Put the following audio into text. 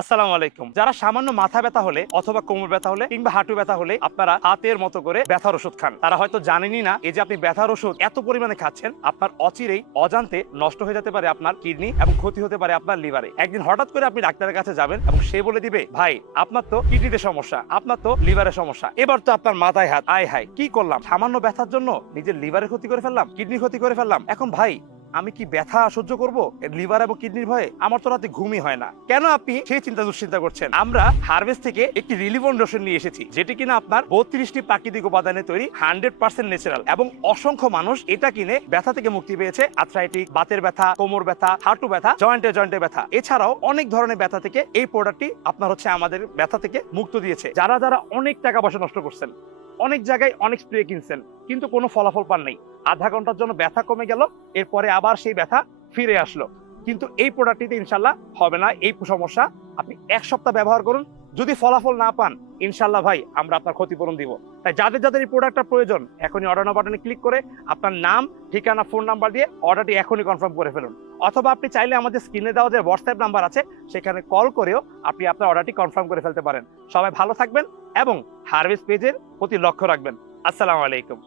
আসসালামু আলাইকুম। যারা সামান্য মাথা ব্যথা হলে অথবা কোমর ব্যথা হলে কিংবা হাঁটু ব্যথা হলে আপনারা হাতের মতো করে ব্যথার ওষুধ খান, তারা হয়তো জানেনই না এই যে আপনি ব্যথার ওষুধ এত পরিমাণে খাচ্ছেন, আপনার অচিরেই অজান্তে নষ্ট হয়ে যেতে পারে আপনার কিডনি এবং ক্ষতি হতে পারে আপনার লিভারে। একদিন হঠাৎ করে আপনি ডাক্তারের কাছে যাবেন এবং সে বলে দিবে, ভাই আপনার তো কিডনিতে সমস্যা, আপনার তো লিভারের সমস্যা। এবার তো আপনার মাথায় হাত, আয় হায় কি করলাম, সামান্য ব্যথার জন্য নিজের লিভারের ক্ষতি করে ফেললাম, কিডনি ক্ষতি করে ফেললাম। এখন ভাই আমি কি ব্যথা সহ্য করব লিভার এবং কিডনির ভয়ে? আমার তো রাতে ঘুমই হয় না। কেন আপনি সেই চিন্তা দুশ্চিন্তা করছেন? আমরা হারভেস্ট থেকে একটি রিলিভন লোশন নিয়ে এসেছি, যেটি কিনা আপনার 32টি প্রাকৃতিক উপাদানে তৈরি, 100% ন্যাচারাল, এবং অসংখ্য মানুষ এটা কিনে ব্যথা থেকে মুক্তি পেয়েছে। আর্থ্রাইটিস, বাতের ব্যথা, কোমর ব্যথা, হাঁটু ব্যথা, জয়েন্টে ব্যথা, এছাড়াও অনেক ধরনের ব্যথা থেকে এই প্রোডাক্টটি আপনার আমাদের ব্যথা থেকে মুক্ত দিয়েছে। যারা যারা অনেক টাকা পয়সা নষ্ট করছেন, অনেক জায়গায় অনেক স্প্রে কিনছেন কিন্তু কোনো ফলাফল পান নাই, আধা ঘন্টার জন্য ব্যথা কমে গেল, এরপরে আবার সেই ব্যথা ফিরে আসলো, কিন্তু এই প্রোডাক্টটিতে ইনশাল্লাহ হবে না এই সমস্যা। আপনি 1 সপ্তাহ ব্যবহার করুন, যদি ফলাফল না পান ইনশাল্লাহ ভাই আমরা আপনার ক্ষতিপূরণ দিব। তাই যাদের যাদের এই প্রোডাক্টটা প্রয়োজন এখনই অর্ডার নাও বাটনে ক্লিক করে আপনার নাম, ঠিকানা, ফোন নাম্বার দিয়ে অর্ডারটি এখনই কনফার্ম করে ফেলুন। অথবা আপনি চাইলে আমাদের স্ক্রিনে দেওয়া যে হোয়াটসঅ্যাপ নাম্বার আছে সেখানে কল করেও আপনি আপনার অর্ডারটি কনফার্ম করে ফেলতে পারেন। সবাই ভালো থাকবেন এবং হারভেস্ট পেজের প্রতি লক্ষ্য রাখবেন। আসসালামু আলাইকুম।